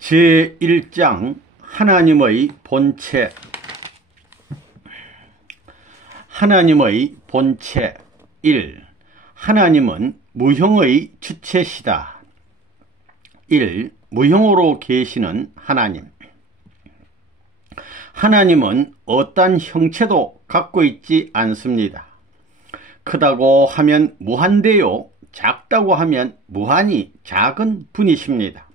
제1장 하나님의 본체. 하나님의 본체 1. 하나님은 무형의 주체시다. 1. 무형으로 계시는 하나님. 하나님은 어떠한 형체도 갖고 있지 않습니다. 크다고 하면 무한대요, 작다고 하면 무한히 작은 분이십니다.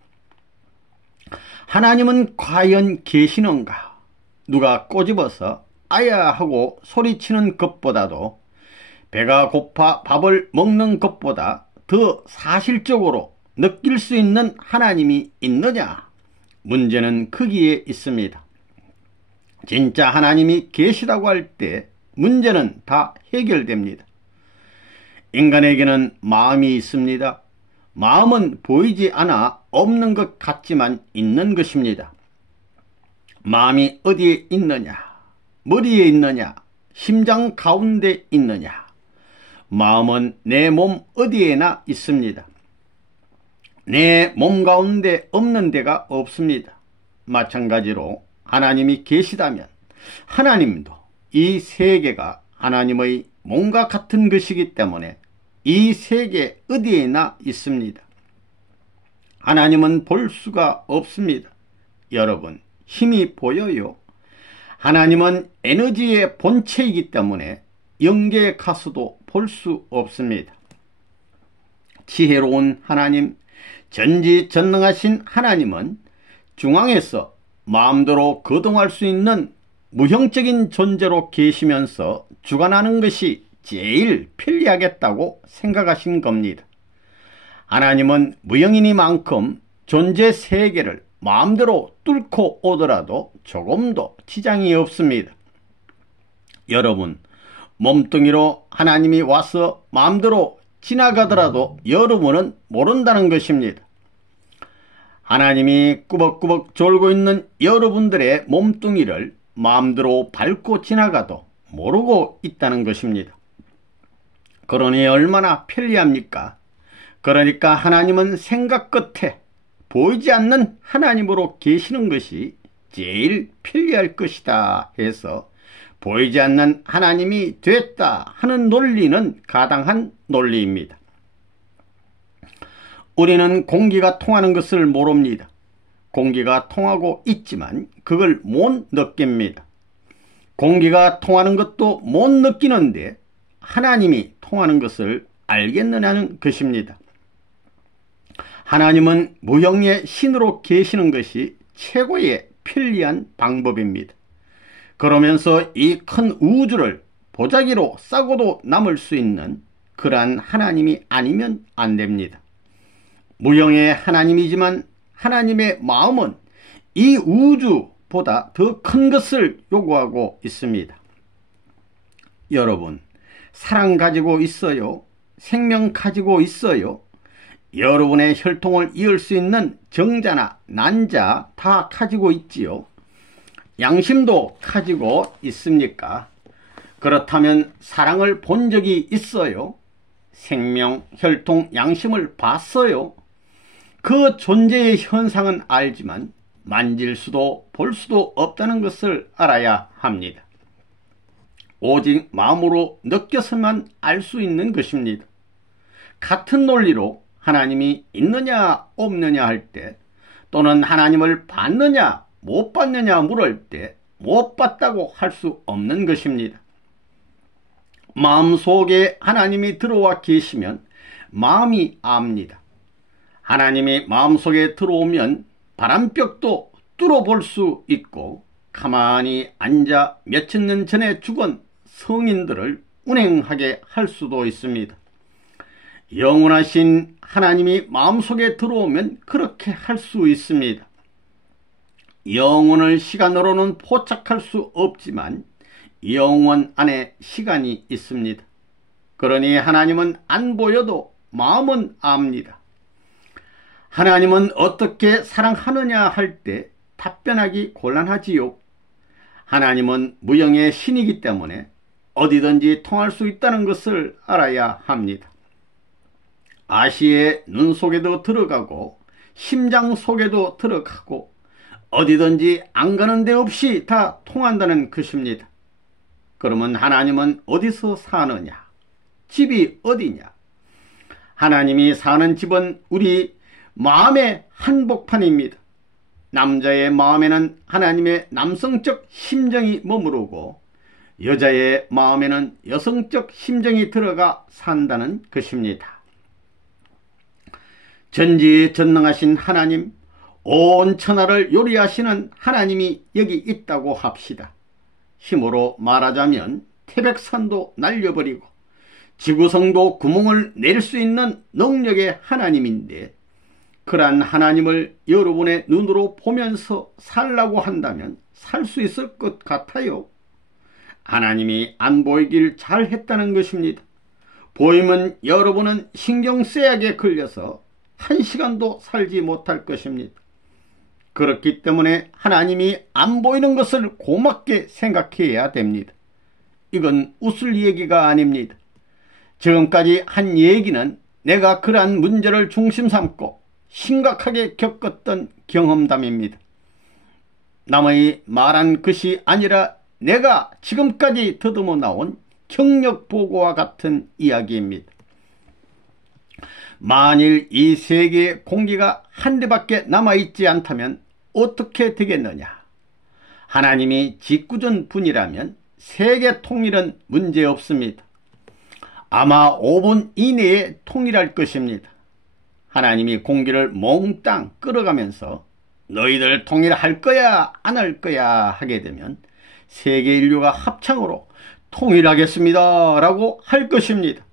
하나님은 과연 계시는가? 누가 꼬집어서 아야 하고 소리치는 것보다도, 배가 고파 밥을 먹는 것보다 더 사실적으로 느낄 수 있는 하나님이 있느냐? 문제는 거기에 있습니다. 진짜 하나님이 계시다고 할 때 문제는 다 해결됩니다. 인간에게는 마음이 있습니다. 마음은 보이지 않아 없는 것 같지만 있는 것입니다. 마음이 어디에 있느냐? 머리에 있느냐? 심장 가운데 있느냐? 마음은 내 몸 어디에나 있습니다. 내 몸 가운데 없는 데가 없습니다. 마찬가지로 하나님이 계시다면 하나님도 이 세계가 하나님의 몸과 같은 것이기 때문에 이 세계 어디에나 있습니다. 하나님은 볼 수가 없습니다. 여러분, 힘이 보여요? 하나님은 에너지의 본체이기 때문에 영계에 가서도 볼 수 없습니다. 지혜로운 하나님, 전지전능하신 하나님은 중앙에서 마음대로 거동할 수 있는 무형적인 존재로 계시면서 주관하는 것이 제일 편리하겠다고 생각하신 겁니다. 하나님은 무형이니만큼 존재 세계를 마음대로 뚫고 오더라도 조금도 지장이 없습니다. 여러분, 몸뚱이로 하나님이 와서 마음대로 지나가더라도 여러분은 모른다는 것입니다. 하나님이 꾸벅꾸벅 졸고 있는 여러분들의 몸뚱이를 마음대로 밟고 지나가도 모르고 있다는 것입니다. 그러니 얼마나 편리합니까? 그러니까 하나님은 생각 끝에 보이지 않는 하나님으로 계시는 것이 제일 편리할 것이다 해서 보이지 않는 하나님이 됐다 하는 논리는 가당한 논리입니다. 우리는 공기가 통하는 것을 모릅니다. 공기가 통하고 있지만 그걸 못 느낍니다. 공기가 통하는 것도 못 느끼는데 하나님이 통하는 것을 알겠느냐는 것입니다. 하나님은 무형의 신으로 계시는 것이 최고의 편리한 방법입니다. 그러면서 이 큰 우주를 보자기로 싸고도 남을 수 있는 그러한 하나님이 아니면 안 됩니다. 무형의 하나님이지만 하나님의 마음은 이 우주보다 더 큰 것을 요구하고 있습니다. 여러분, 사랑 가지고 있어요? 생명 가지고 있어요? 여러분의 혈통을 이을 수 있는 정자나 난자 다 가지고 있지요? 양심도 가지고 있습니까? 그렇다면 사랑을 본 적이 있어요? 생명, 혈통, 양심을 봤어요? 그 존재의 현상은 알지만 만질 수도 볼 수도 없다는 것을 알아야 합니다. 오직 마음으로 느껴서만 알 수 있는 것입니다. 같은 논리로 하나님이 있느냐 없느냐 할 때, 또는 하나님을 봤느냐 못 봤느냐 물을 때 못 봤다고 할 수 없는 것입니다. 마음속에 하나님이 들어와 계시면 마음이 압니다. 하나님이 마음속에 들어오면 바람벽도 뚫어볼 수 있고, 가만히 앉아 몇천 년 전에 죽은 성인들을 운행하게 할 수도 있습니다. 영원하신 하나님이 마음속에 들어오면 그렇게 할 수 있습니다. 영혼을 시간으로는 포착할 수 없지만 영혼 안에 시간이 있습니다. 그러니 하나님은 안 보여도 마음은 압니다. 하나님은 어떻게 사랑하느냐 할 때 답변하기 곤란하지요. 하나님은 무형의 신이기 때문에 어디든지 통할 수 있다는 것을 알아야 합니다. 아시의 눈 속에도 들어가고 심장 속에도 들어가고 어디든지 안 가는 데 없이 다 통한다는 것입니다. 그러면 하나님은 어디서 사느냐? 집이 어디냐? 하나님이 사는 집은 우리 마음의 한복판입니다. 남자의 마음에는 하나님의 남성적 심정이 머무르고 여자의 마음에는 여성적 심정이 들어가 산다는 것입니다. 전지전능하신 하나님, 온 천하를 요리하시는 하나님이 여기 있다고 합시다. 힘으로 말하자면 태백산도 날려버리고 지구성도 구멍을 낼 수 있는 능력의 하나님인데, 그러한 하나님을 여러분의 눈으로 보면서 살라고 한다면 살 수 있을 것 같아요. 하나님이 안 보이길 잘했다는 것입니다. 보이면 여러분은 신경쇠약에 걸려서 한 시간도 살지 못할 것입니다. 그렇기 때문에 하나님이 안 보이는 것을 고맙게 생각해야 됩니다. 이건 웃을 얘기가 아닙니다. 지금까지 한 얘기는 내가 그러한 문제를 중심 삼고 심각하게 겪었던 경험담입니다. 남의 말한 것이 아니라 내가 지금까지 더듬어 나온 경력보고와 같은 이야기입니다. 만일 이 세계의 공기가 한 대밖에 남아있지 않다면 어떻게 되겠느냐? 하나님이 짓궂은 분이라면 세계 통일은 문제없습니다. 아마 5분 이내에 통일할 것입니다. 하나님이 공기를 몽땅 끌어가면서 너희들 통일할 거야 안 할 거야 하게 되면 세계 인류가 합창으로 통일하겠습니다 라고 할 것입니다.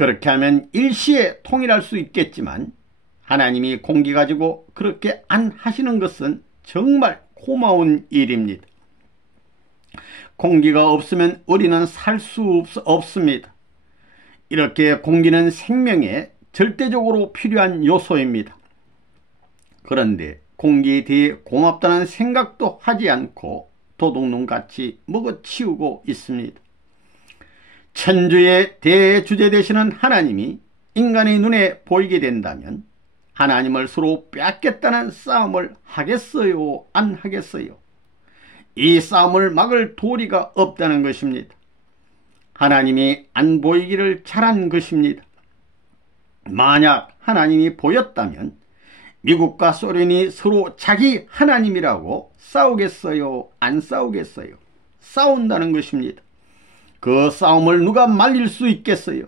그렇게 하면 일시에 통일할 수 있겠지만 하나님이 공기 가지고 그렇게 안 하시는 것은 정말 고마운 일입니다. 공기가 없으면 우리는 살 수 없습니다. 이렇게 공기는 생명에 절대적으로 필요한 요소입니다. 그런데 공기에 대해 고맙다는 생각도 하지 않고 도둑놈같이 먹어치우고 있습니다. 천주의 대주제 되시는 하나님이 인간의 눈에 보이게 된다면 하나님을 서로 뺏겠다는 싸움을 하겠어요? 안 하겠어요? 이 싸움을 막을 도리가 없다는 것입니다. 하나님이 안 보이기를 잘한 것입니다. 만약 하나님이 보였다면 미국과 소련이 서로 자기 하나님이라고 싸우겠어요? 안 싸우겠어요? 싸운다는 것입니다. 그 싸움을 누가 말릴 수 있겠어요?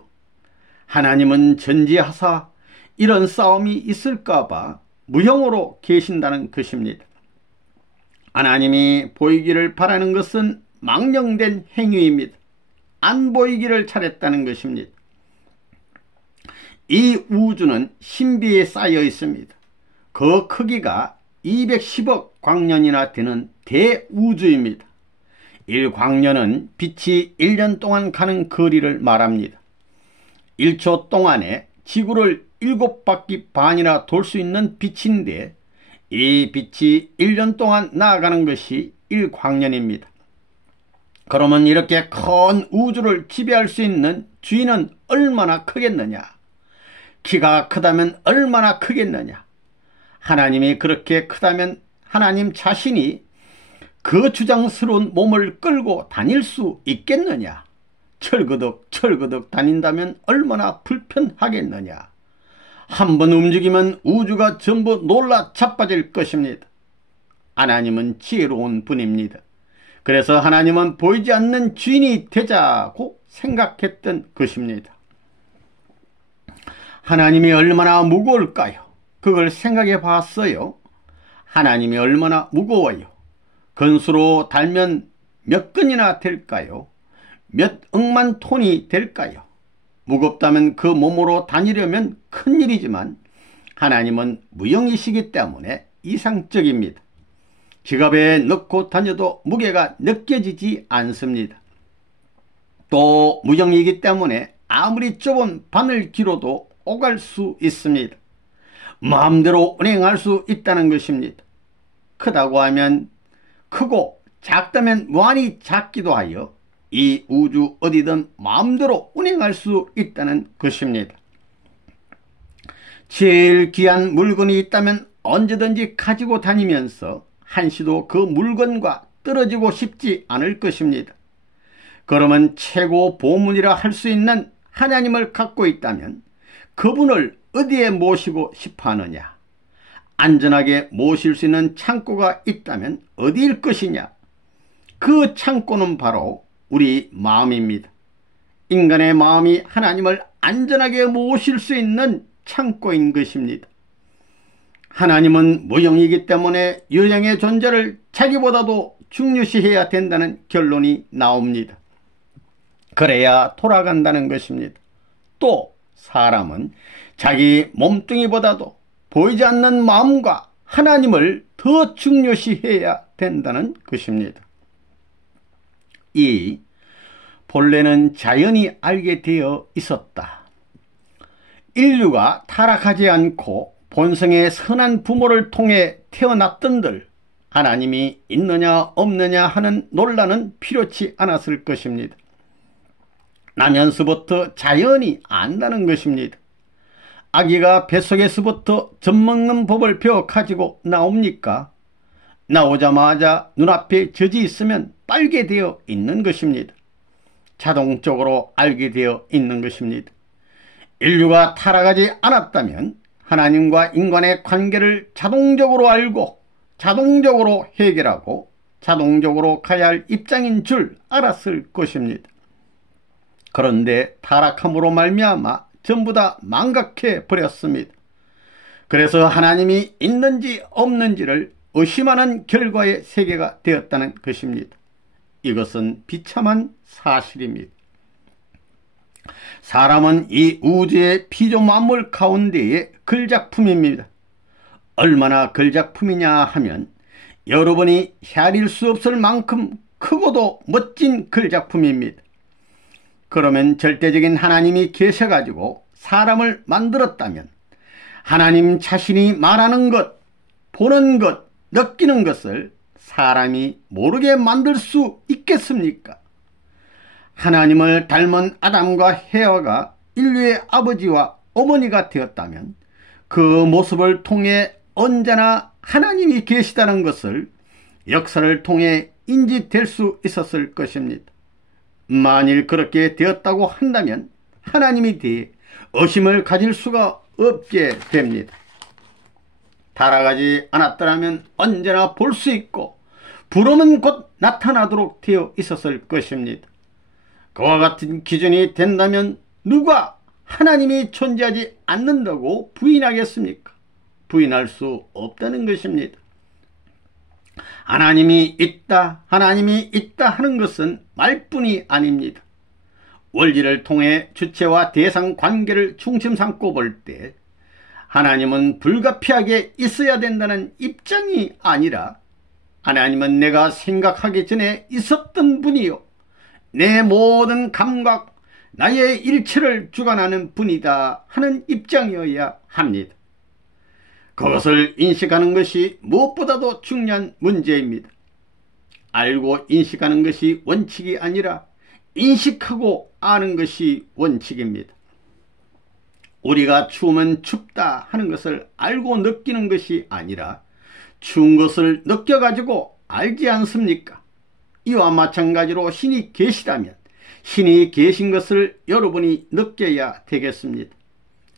하나님은 전지하사 이런 싸움이 있을까봐 무형으로 계신다는 것입니다. 하나님이 보이기를 바라는 것은 망령된 행위입니다. 안 보이기를 잘했다는 것입니다. 이 우주는 신비에 쌓여 있습니다. 그 크기가 210억 광년이나 되는 대우주입니다. 1광년은 빛이 1년 동안 가는 거리를 말합니다. 1초 동안에 지구를 7바퀴 반이나 돌 수 있는 빛인데 이 빛이 1년 동안 나아가는 것이 1광년입니다. 그러면 이렇게 큰 우주를 지배할 수 있는 주인은 얼마나 크겠느냐? 키가 크다면 얼마나 크겠느냐? 하나님이 그렇게 크다면 하나님 자신이 그 주장스러운 몸을 끌고 다닐 수 있겠느냐? 철거덕 다닌다면 얼마나 불편하겠느냐? 한번 움직이면 우주가 전부 놀라 자빠질 것입니다. 하나님은 지혜로운 분입니다. 그래서 하나님은 보이지 않는 주인이 되자고 생각했던 것입니다. 하나님이 얼마나 무거울까요? 그걸 생각해 봤어요. 하나님이 얼마나 무거워요? 건수로 달면 몇 건이나 될까요? 몇 억만 톤이 될까요? 무겁다면 그 몸으로 다니려면 큰일이지만 하나님은 무형이시기 때문에 이상적입니다. 지갑에 넣고 다녀도 무게가 느껴지지 않습니다. 또 무형이기 때문에 아무리 좁은 바늘 길어도 오갈 수 있습니다. 마음대로 운행할 수 있다는 것입니다. 크다고 하면 크고 작다면 무한히 작기도 하여 이 우주 어디든 마음대로 운행할 수 있다는 것입니다. 제일 귀한 물건이 있다면 언제든지 가지고 다니면서 한시도 그 물건과 떨어지고 싶지 않을 것입니다. 그러면 최고 보물이라 할 수 있는 하나님을 갖고 있다면 그분을 어디에 모시고 싶어 하느냐? 안전하게 모실 수 있는 창고가 있다면 어디일 것이냐? 그 창고는 바로 우리 마음입니다. 인간의 마음이 하나님을 안전하게 모실 수 있는 창고인 것입니다. 하나님은 무형이기 때문에 유형의 존재를 자기보다도 중요시해야 된다는 결론이 나옵니다. 그래야 돌아간다는 것입니다. 또 사람은 자기 몸뚱이보다도 보이지 않는 마음과 하나님을 더 중요시해야 된다는 것입니다. 이 본래는 자연이 알게 되어 있었다. 인류가 타락하지 않고 본성의 선한 부모를 통해 태어났던들 하나님이 있느냐 없느냐 하는 논란은 필요치 않았을 것입니다. 나면서부터 자연이 안다는 것입니다. 아기가 뱃속에서부터 젖먹는 법을 배워 가지고 나옵니까? 나오자마자 눈앞에 젖이 있으면 빨게 되어 있는 것입니다. 자동적으로 알게 되어 있는 것입니다. 인류가 타락하지 않았다면 하나님과 인간의 관계를 자동적으로 알고 자동적으로 해결하고 자동적으로 가야 할 입장인 줄 알았을 것입니다. 그런데 타락함으로 말미암아 전부 다 망각해 버렸습니다. 그래서 하나님이 있는지 없는지를 의심하는 결과의 세계가 되었다는 것입니다. 이것은 비참한 사실입니다. 사람은 이 우주의 피조 만물 가운데의 글작품입니다. 얼마나 글작품이냐 하면 여러분이 헤아릴 수 없을 만큼 크고도 멋진 글작품입니다. 그러면 절대적인 하나님이 계셔가지고 사람을 만들었다면 하나님 자신이 말하는 것, 보는 것, 느끼는 것을 사람이 모르게 만들 수 있겠습니까? 하나님을 닮은 아담과 헤와가 인류의 아버지와 어머니가 되었다면 그 모습을 통해 언제나 하나님이 계시다는 것을 역사를 통해 인지될 수 있었을 것입니다. 만일 그렇게 되었다고 한다면 하나님에 대해 의심을 가질 수가 없게 됩니다. 타락하지 않았더라면 언제나 볼 수 있고 부름은 곧 나타나도록 되어 있었을 것입니다. 그와 같은 기준이 된다면 누가 하나님이 존재하지 않는다고 부인하겠습니까? 부인할 수 없다는 것입니다. 하나님이 있다 하는 것은 말뿐이 아닙니다. 원리를 통해 주체와 대상 관계를 중심 삼고 볼 때 하나님은 불가피하게 있어야 된다는 입장이 아니라 하나님은 내가 생각하기 전에 있었던 분이요 내 모든 감각, 나의 일체를 주관하는 분이다 하는 입장이어야 합니다. 그것을 인식하는 것이 무엇보다도 중요한 문제입니다. 알고 인식하는 것이 원칙이 아니라 인식하고 아는 것이 원칙입니다. 우리가 추우면 춥다 하는 것을 알고 느끼는 것이 아니라 추운 것을 느껴가지고 알지 않습니까? 이와 마찬가지로 신이 계시다면 신이 계신 것을 여러분이 느껴야 되겠습니다.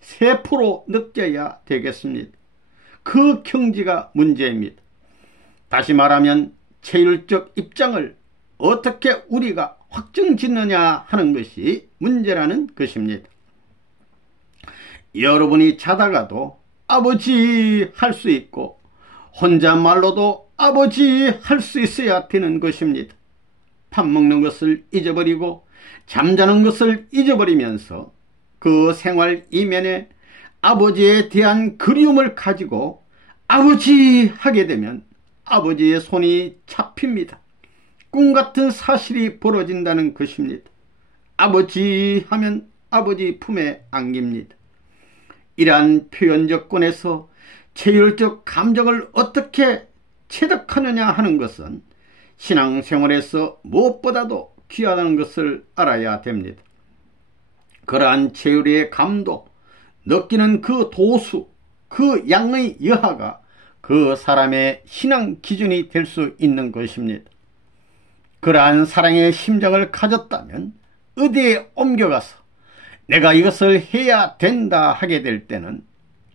세포로 느껴야 되겠습니다. 그 경지가 문제입니다. 다시 말하면 체율적 입장을 어떻게 우리가 확정짓느냐 하는 것이 문제라는 것입니다. 여러분이 자다가도 아버지 할 수 있고 혼잣말로도 아버지 할 수 있어야 되는 것입니다. 밥 먹는 것을 잊어버리고 잠자는 것을 잊어버리면서 그 생활 이면에 아버지에 대한 그리움을 가지고 아버지 하게 되면 아버지의 손이 잡힙니다. 꿈같은 사실이 벌어진다는 것입니다. 아버지 하면 아버지 품에 안깁니다. 이러한 표현적권에서 체율적 감정을 어떻게 체득하느냐 하는 것은 신앙생활에서 무엇보다도 귀하다는 것을 알아야 됩니다. 그러한 체율의 감도, 느끼는 그 도수, 그 양의 여하가 그 사람의 신앙 기준이 될 수 있는 것입니다. 그러한 사랑의 심정을 가졌다면 어디에 옮겨가서 내가 이것을 해야 된다 하게 될 때는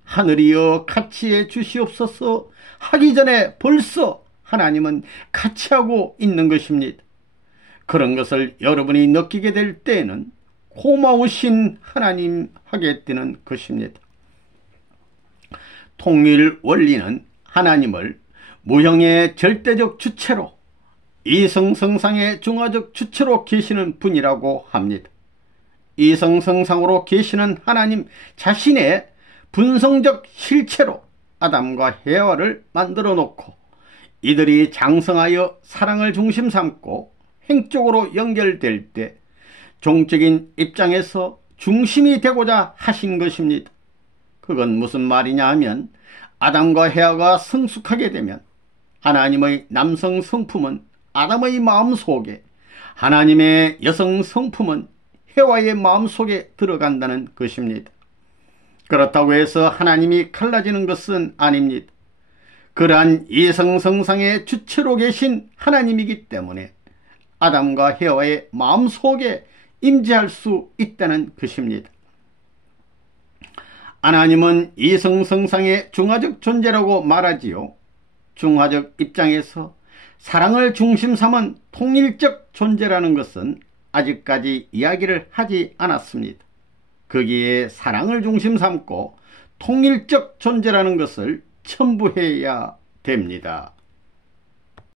하늘이여 같이 해 주시옵소서 하기 전에 벌써 하나님은 같이 하고 있는 것입니다. 그런 것을 여러분이 느끼게 될 때에는 고마우신 하나님 하게 되는 것입니다. 통일 원리는 하나님을 무형의 절대적 주체로, 이성성상의 중화적 주체로 계시는 분이라고 합니다. 이성성상으로 계시는 하나님 자신의 분성적 실체로 아담과 헤와를 만들어 놓고 이들이 장성하여 사랑을 중심 삼고 행적으로 연결될 때 종적인 입장에서 중심이 되고자 하신 것입니다. 그건 무슨 말이냐 하면 아담과 헤와가 성숙하게 되면 하나님의 남성 성품은 아담의 마음속에, 하나님의 여성 성품은 헤와의 마음속에 들어간다는 것입니다. 그렇다고 해서 하나님이 갈라지는 것은 아닙니다. 그러한 이성성상의 주체로 계신 하나님이기 때문에 아담과 헤와의 마음속에 임재할 수 있다는 것입니다. 하나님은 이성성상의 중화적 존재라고 말하지요. 중화적 입장에서 사랑을 중심 삼은 통일적 존재라는 것은 아직까지 이야기를 하지 않았습니다. 거기에 사랑을 중심 삼고 통일적 존재라는 것을 첨부해야 됩니다.